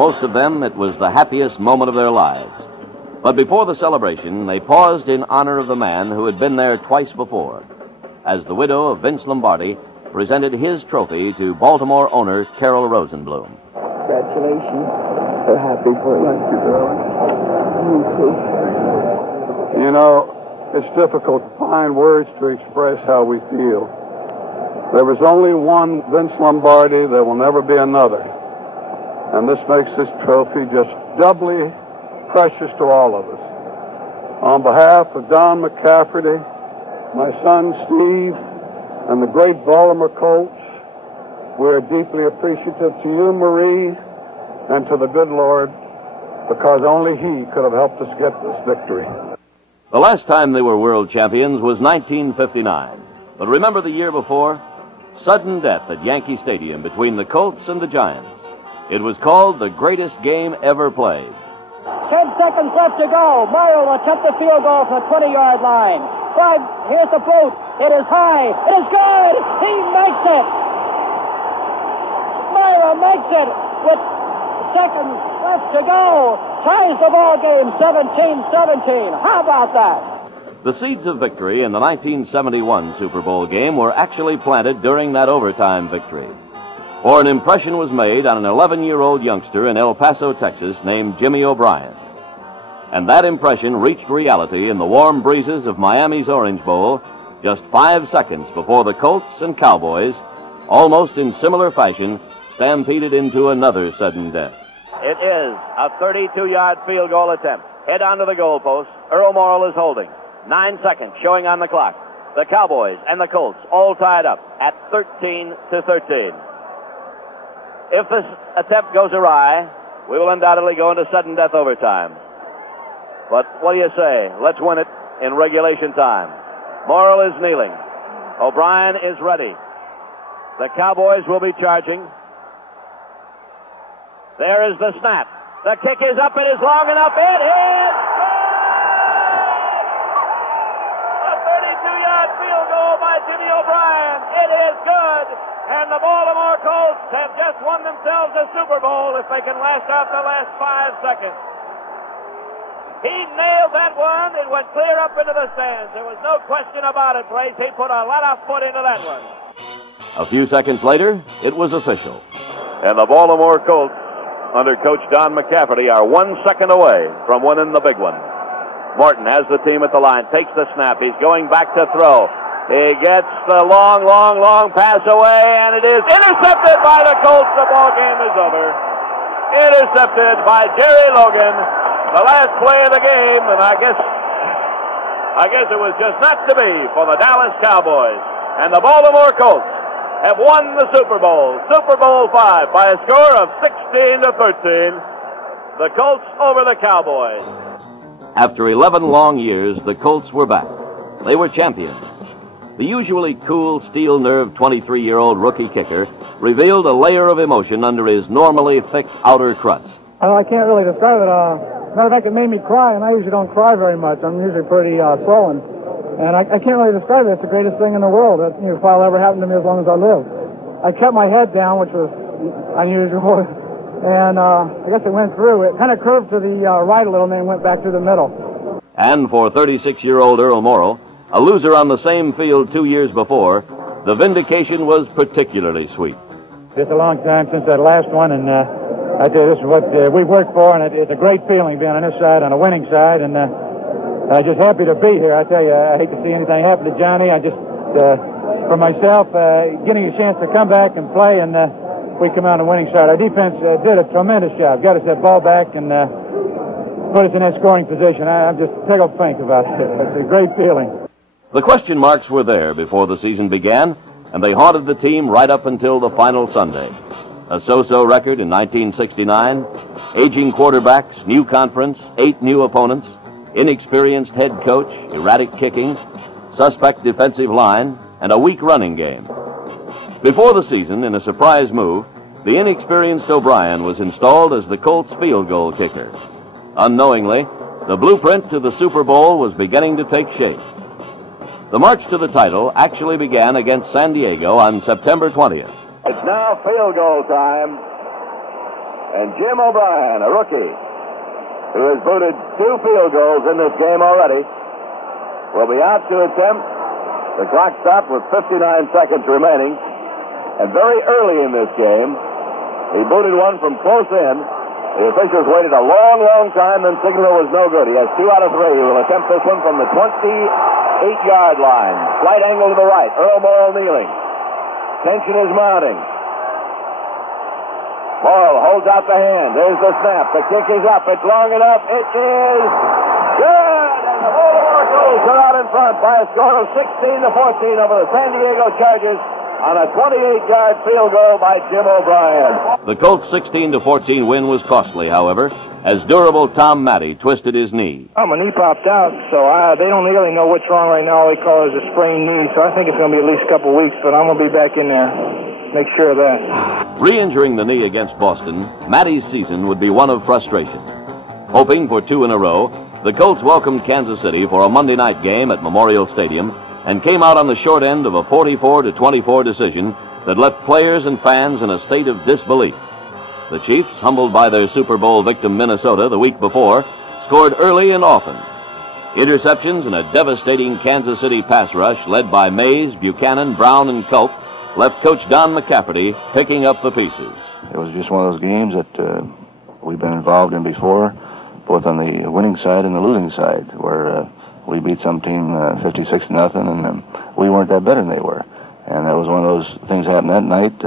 most of them, it was the happiest moment of their lives. But before the celebration, they paused in honor of the man who had been there twice before, as the widow of Vince Lombardi presented his trophy to Baltimore owner Carol Rosenblum. Congratulations. So happy for you. Thank you, darling. Me too. You know, it's difficult to find words to express how we feel. There was only one Vince Lombardi. There will never be another. And this makes this trophy just doubly precious to all of us. On behalf of Don McCafferty, my son Steve, and the great Baltimore Colts, we're deeply appreciative to you, Marie, and to the good Lord, because only He could have helped us get this victory. The last time they were world champions was 1959. But remember the year before? Sudden death at Yankee Stadium between the Colts and the Giants. It was called the greatest game ever played. 10 seconds left to go. Morrow will attempt the field goal from the 20-yard line. Here's the boot. It is high. It is good. He makes it. Morrow makes it with seconds left to go. Ties the ball game 17-17. How about that? The seeds of victory in the 1971 Super Bowl game were actually planted during that overtime victory. For an impression was made on an 11-year-old youngster in El Paso, Texas, named Jimmy O'Brien. And that impression reached reality in the warm breezes of Miami's Orange Bowl just 5 seconds before the Colts and Cowboys, almost in similar fashion, stampeded into another sudden death. It is a 32-yard field goal attempt. Head onto the goalpost. Earl Morrall is holding. 9 seconds showing on the clock. The Cowboys and the Colts all tied up at 13-13. If this attempt goes awry, we will undoubtedly go into sudden death overtime. But what do you say? Let's win it in regulation time. Morrall is kneeling. O'Brien is ready. The Cowboys will be charging. There is the snap. The kick is up. It is long enough. It is good! A 32-yard field goal by Jimmy O'Brien. It is good. And the Baltimore Colts have just won themselves a Super Bowl if they can last out the last 5 seconds. He nailed that one. It went clear up into the stands. There was no question about it, Brace. He put a lot of foot into that one. A few seconds later, it was official. And the Baltimore Colts, under Coach Don McCafferty, are 1 second away from winning the big one. Morton has the team at the line, takes the snap. He's going back to throw. He gets the long pass away, and it is intercepted by the Colts. The ball game is over. Intercepted by Jerry Logan. The last play of the game, and I guess it was just not to be for the Dallas Cowboys. And the Baltimore Colts have won the Super Bowl, Super Bowl V, by a score of 16-13. The Colts over the Cowboys. After 11 long years, the Colts were back. They were champions. The usually cool, steel-nerved 23-year-old rookie kicker revealed a layer of emotion under his normally thick outer crust. I can't really describe it. Matter of fact, it made me cry, and I usually don't cry very much. I'm usually pretty sullen. And I can't really describe it. It's the greatest thing in the world that probably ever happened to me as long as I live. I kept my head down, which was unusual, and I guess it went through. It kind of curved to the right a little, and then went back to the middle. And for 36-year-old Earl Morrall, a loser on the same field 2 years before, the vindication was particularly sweet. It's a long time since that last one, and I tell you, this is what we've worked for, and it's a great feeling being on this side, on the winning side, and I'm just happy to be here. I tell you, I hate to see anything happen to Johnny. I just, for myself, getting a chance to come back and play, and we come out on the winning side. Our defense did a tremendous job. Got us that ball back and put us in that scoring position. I'm just tickled pink about it. It's a great feeling. The question marks were there before the season began, and they haunted the team right up until the final Sunday. A so-so record in 1969, aging quarterbacks, new conference, 8 new opponents, inexperienced head coach, erratic kicking, suspect defensive line, and a weak running game. Before the season, in a surprise move, the inexperienced O'Brien was installed as the Colts field goal kicker. Unknowingly, the blueprint to the Super Bowl was beginning to take shape. The march to the title actually began against San Diego on September 20th. It's now field goal time. And Jim O'Brien, a rookie, who has booted 2 field goals in this game already, will be out to attempt. The clock stopped with 59 seconds remaining. And very early in this game, he booted one from close in. The officials waited a long, long time, then signaled it was no good. He has 2 out of 3. He will attempt this one from the 28-yard line. Slight angle to the right. Earl Morrall kneeling. Tension is mounting. Morrall holds out the hand. There's the snap. The kick is up. It's long enough. It is good. And the Baltimore Colts are out in front by a score of 16-14 over the San Diego Chargers on a 28-yard field goal by Jim O'Brien. The Colts' 16-14 win was costly, however, as durable Tom Matty twisted his knee. My knee popped out, so they don't really know what's wrong right now. All they call it is a sprained knee, so I think it's going to be at least a couple weeks, but I'm going to be back in there. Make sure of that. Re-injuring the knee against Boston, Matty's season would be one of frustration. Hoping for 2 in a row, the Colts welcomed Kansas City for a Monday night game at Memorial Stadium and came out on the short end of a 44-24 decision that left players and fans in a state of disbelief. The Chiefs, humbled by their Super Bowl victim Minnesota the week before, scored early and often. Interceptions and a devastating Kansas City pass rush led by Mays, Buchanan, Brown, and Culp left Coach Don McCafferty picking up the pieces. It was just one of those games that we've been involved in before, both on the winning side and the losing side, where we beat some team 56-0, and we weren't that better than they were. And that was one of those things that happened that night.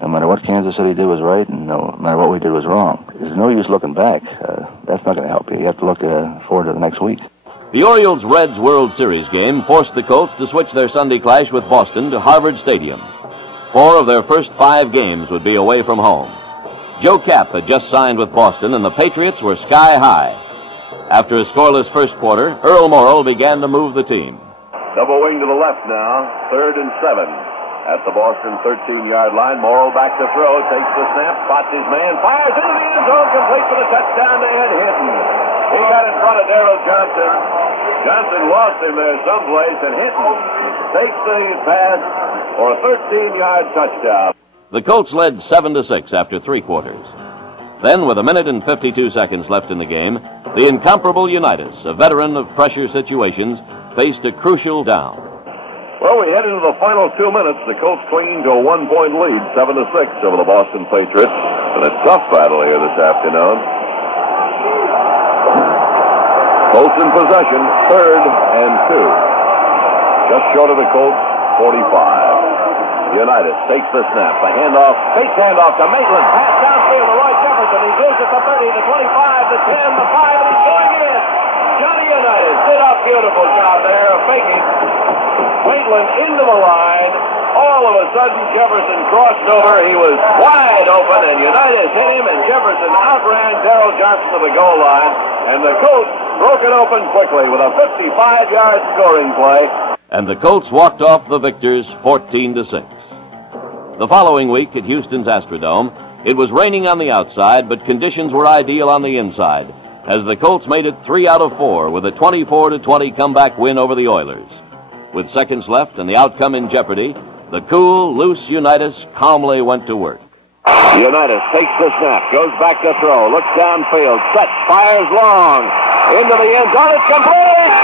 No matter what Kansas City did was right, and no matter what we did was wrong. There's no use looking back. That's not going to help you. You have to look forward to the next week. The Orioles-Reds World Series game forced the Colts to switch their Sunday clash with Boston to Harvard Stadium. 4 of their first 5 games would be away from home. Joe Kapp had just signed with Boston, and the Patriots were sky high. After a scoreless first quarter, Earl Morrall began to move the team. Double wing to the left now. 3rd and 7 at the Boston 13-yard line. Morrall back to throw. Takes the snap. Spots his man. Fires into the end zone. Complete for the touchdown to Ed Hinton. He got in front of Darrell Johnson. Johnson lost him there someplace, and Hinton takes the pass for a 13-yard touchdown. The Colts led 7-6 after 3 quarters. Then, with 1 minute and 52 seconds left in the game, the incomparable Unitas, a veteran of pressure situations, faced a crucial down. Well, we head into the final 2 minutes. The Colts clinging to a 1-point lead, 7-6 over the Boston Patriots. And a tough battle here this afternoon. Colts in possession, 3rd and 2. Just short of the Colts, 45. Unitas takes the snap. The handoff, fake handoff to Maitland. Pass downfield to Roy Jefferson. He goes at the 30, the 25, the 10, the 5, and he's going in. Johnny Unitas did a beautiful job there of faking. Maitland into the line. All of a sudden, Jefferson crossed over. He was wide open, and Unitas hit him, and Jefferson outran Darrell Johnson to the goal line. And the Colts broke it open quickly with a 55-yard scoring play. And the Colts walked off the victors 14-6. The following week at Houston's Astrodome, it was raining on the outside, but conditions were ideal on the inside, as the Colts made it 3 out of 4 with a 24-20 comeback win over the Oilers. With seconds left and the outcome in jeopardy, the cool, loose Unitas calmly went to work. Unitas takes the snap, goes back to throw, looks downfield, set, fires long, into the end zone, it's complete!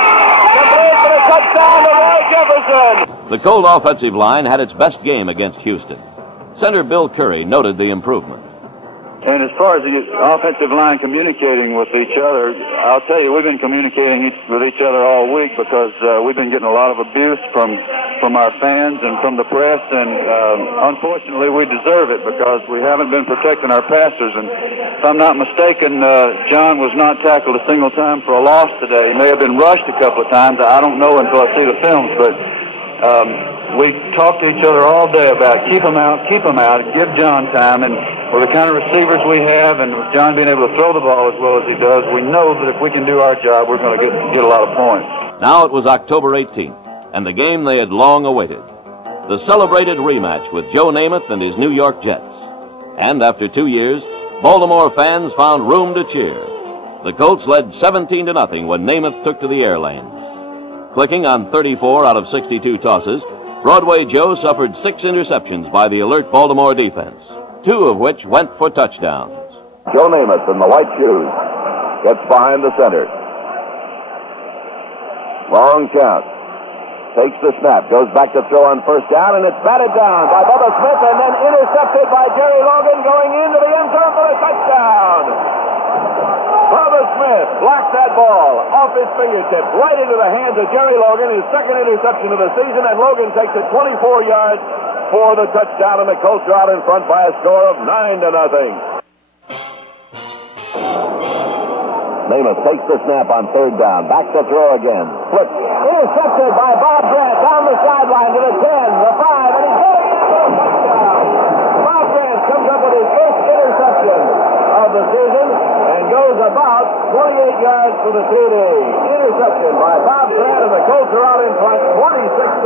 Complete for a touchdown to Roy Jefferson! The Colt offensive line had its best game against Houston. Center Bill Curry noted the improvement. And as far as the offensive line communicating with each other, I'll tell you, we've been communicating with each other all week because we've been getting a lot of abuse from our fans and from the press, and unfortunately we deserve it because we haven't been protecting our passers. And if I'm not mistaken, John was not tackled a single time for a loss today. He may have been rushed a couple of times. I don't know until I see the films, but we talked to each other all day about keep him out, give John time, and with the kind of receivers we have, and with John being able to throw the ball as well as he does, we know that if we can do our job, we're going to get a lot of points. Now it was October 18th, and the game they had long awaited. The celebrated rematch with Joe Namath and his New York Jets. And after 2 years, Baltimore fans found room to cheer. The Colts led 17-0 when Namath took to the air lanes. Clicking on 34 out of 62 tosses, Broadway Joe suffered 6 interceptions by the alert Baltimore defense, 2 of which went for touchdowns. Joe Namath in the white shoes gets behind the center. Long count. Takes the snap, goes back to throw on first down, and it's batted down by Bubba Smith and then intercepted by Jerry Logan going into the end zone for a touchdown. Bubba Smith blocked that ball off his fingertips right into the hands of Jerry Logan, his second interception of the season, and Logan takes it 24 yards for the touchdown, and the Colts are out in front by a score of 9-0. Namath takes the snap on third down. Back to throw again. Flick. Intercepted by Bob Grant down the sideline to the 10, the 5, and he's going into the touchdown. Bob Grant comes up with his first interception of the season and goes about 28 yards for the TD. Interception by Bob Grant, and the Colts are out in front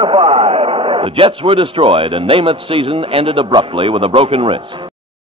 26-5. The Jets were destroyed, and Namath's season ended abruptly with a broken wrist.